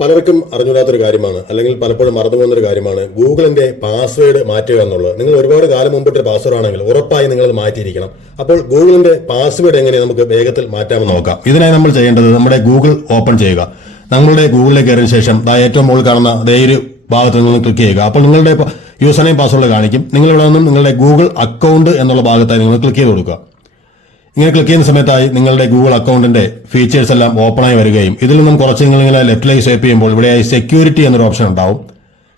പലർക്കും അറിഞ്ഞൂടാത്തൊരു കാര്യമാണ്, അല്ലെങ്കിൽ പലപ്പോഴും മറന്നു പോകുന്നൊരു കാര്യമാണ് ഗൂഗിളിന്റെ പാസ്വേഡ് മാറ്റുക എന്നുള്ളത്. നിങ്ങൾ ഒരുപാട് കാലം മുമ്പിട്ട് പാസ്വേഡ് ആണെങ്കിൽ ഉറപ്പായി നിങ്ങൾ അത് മാറ്റിയിരിക്കണം. അപ്പോൾ ഗൂഗിളിന്റെ പാസ്വേഡ് എങ്ങനെ നമുക്ക് വേഗത്തിൽ മാറ്റാമെന്ന് നോക്കാം. ഇതിനായി നമ്മൾ ചെയ്യേണ്ടത് നമ്മുടെ ഗൂഗിൾ ഓപ്പൺ ചെയ്യുക. നമ്മളുടെ ഗൂഗിളിലേക്ക് കയറിയ ശേഷം ഏറ്റവും മുകളിൽ കാണുന്ന ഒരു ഭാഗത്ത് നിന്ന് ക്ലിക്ക് ചെയ്യുക. അപ്പോൾ നിങ്ങളുടെ യൂസർ നെയിം പാസ്വേഡ് കാണിക്കും. നിങ്ങൾ ഇവിടെ നിന്നും നിങ്ങളുടെ ഗൂഗിൾ അക്കൗണ്ട് എന്നുള്ള ഭാഗത്തായി നിങ്ങൾ ക്ലിക്ക് ചെയ്ത് കൊടുക്കുക. ഇങ്ങനെ ക്ലിക്ക് ചെയ്യുന്ന സമയത്തായി നിങ്ങളുടെ ഗൂഗിൾ അക്കൗണ്ടിന്റെ ഫീച്ചേഴ്സ് എല്ലാം ഓപ്പണായി വരികയും ഇതിൽ നിന്നും കുറച്ച് നിങ്ങളിങ്ങനെ ലെഫ്റ്റിലേക്ക് സ്വൈപ്പ് ചെയ്യുമ്പോൾ ഇവിടെയായി സെക്യൂരിറ്റി എന്നൊരു ഓപ്ഷൻ ഉണ്ടാവും.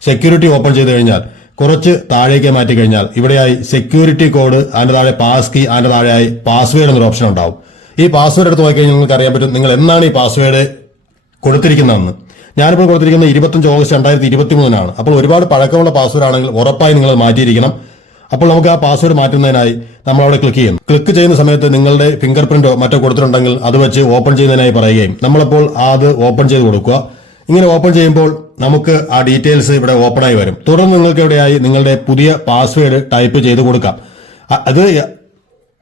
സെക്യൂരിറ്റി ഓപ്പൺ ചെയ്ത് കഴിഞ്ഞാൽ കുറച്ച് താഴേക്ക് മാറ്റി കഴിഞ്ഞാൽ ഇവിടെയായി സെക്യൂരിറ്റി കോഡ്, അതിന്റെ താഴെ പാസ് കീ, അതിന്റെ താഴെയായി പാസ്വേഡ് എന്നൊരു ഓപ്ഷൻ ഉണ്ടാവും. ഈ പാസ്വേഡ് എടുത്ത് നോക്കിക്കഴിഞ്ഞാൽ നിങ്ങൾക്ക് അറിയാൻ പറ്റും നിങ്ങൾ എന്നാണ് ഈ പാസ്വേഡ് കൊടുത്തിരിക്കുന്നതെന്ന്. ഞാനിപ്പോൾ കൊടുത്തിരിക്കുന്നത് 25 ഓഗസ്റ്റ് 2023 അപ്പോൾ ഒരുപാട് പഴക്കമുള്ള പാസ്വേഡ് ആണെങ്കിൽ ഉറപ്പായി നിങ്ങൾ മാറ്റിയിരിക്കണം. അപ്പോൾ നമുക്ക് ആ പാസ്വേഡ് മാറ്റുന്നതിനായി നമ്മൾ അവിടെ ക്ലിക്ക് ചെയ്യുന്നു. ക്ലിക്ക് ചെയ്യുന്ന സമയത്ത് നിങ്ങളുടെ ഫിംഗർ പ്രിന്റോ മറ്റോ കൊടുത്തിട്ടുണ്ടെങ്കിൽ അത് വെച്ച് ഓപ്പൺ ചെയ്യുന്നതിനായി പറയുകയും നമ്മളപ്പോൾ അത് ഓപ്പൺ ചെയ്ത് കൊടുക്കുക. ഇങ്ങനെ ഓപ്പൺ ചെയ്യുമ്പോൾ നമുക്ക് ആ ഡീറ്റെയിൽസ് ഇവിടെ ഓപ്പണായി വരും. തുടർന്ന് നിങ്ങൾക്ക് ഇവിടെയായി നിങ്ങളുടെ പുതിയ പാസ്വേഡ് ടൈപ്പ് ചെയ്ത് കൊടുക്കാം. അത്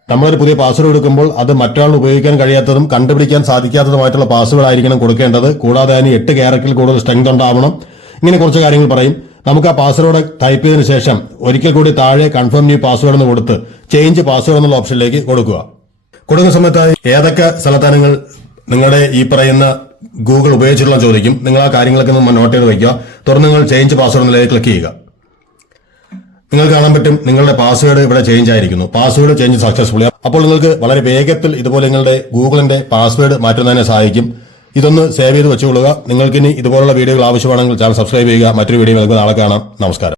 നമ്മളൊരു പുതിയ പാസ്വേഡ് കൊടുക്കുമ്പോൾ അത് മറ്റൊരാളിന് ഉപയോഗിക്കാൻ കഴിയാത്തതും കണ്ടുപിടിക്കാൻ സാധിക്കാത്തതുമായിട്ടുള്ള പാസ്വേഡ് ആയിരിക്കണം കൊടുക്കേണ്ടത്. കൂടാതെ അതിന് 8 ക്യാരക്ടറിൽ കൂടുതൽ സ്ട്രെങ്ത് ഉണ്ടാവണം. ഇങ്ങനെ കുറച്ച് കാര്യങ്ങൾ പറയും. നമുക്ക് ആ പാസ്വേഡ് ടൈപ്പ് ചെയ്തതിനു ശേഷം ഒരിക്കൽ കൂടി താഴെ കൺഫേം ന്യൂ പാസ്വേഡ് എന്ന് കൊടുത്ത് ചേഞ്ച് പാസ്വേഡ് എന്നുള്ള ഓപ്ഷനിലേക്ക് കൊടുക്കുക. കൊടുക്കുന്ന സമയത്തായി ഏതൊക്കെ സ്ഥലത്താണ് നിങ്ങളുടെ ഈ പറയുന്ന ഗൂഗിൾ ഉപയോഗിച്ചിട്ടുള്ള ചോദിക്കും. നിങ്ങൾ ആ കാര്യങ്ങളൊക്കെ നോട്ട് ചെയ്ത് വയ്ക്കുക. തുടർന്ന് നിങ്ങൾ ചേഞ്ച് പാസ്വേഡ് എന്നതിലേക്ക് ക്ലിക്ക് ചെയ്യുക. നിങ്ങൾ കാണാൻ പറ്റും നിങ്ങളുടെ പാസ്വേഡ് ഇവിടെ ചേഞ്ച് ആയിരിക്കുന്നു. Password change successfully. അപ്പോൾ നിങ്ങൾക്ക് വളരെ വേഗത്തിൽ ഇതുപോലെ നിങ്ങളുടെ ഗൂഗിളിന്റെ പാസ്വേഡ് മാറ്റുന്നതിനെ സഹായിക്കും. ഇതൊന്ന് സേവ് ചെയ്ത് വെച്ചുകൊള്ളുക. നിങ്ങൾക്കിനി ഇതുപോലുള്ള വീഡിയോകൾ ആവശ്യമാണെങ്കിൽ ചാനൽ സബ്സ്ക്രൈബ് ചെയ്യുക. മറ്റൊരു വീഡിയോ നമുക്ക് നാളെ കാണാം. നമസ്കാരം.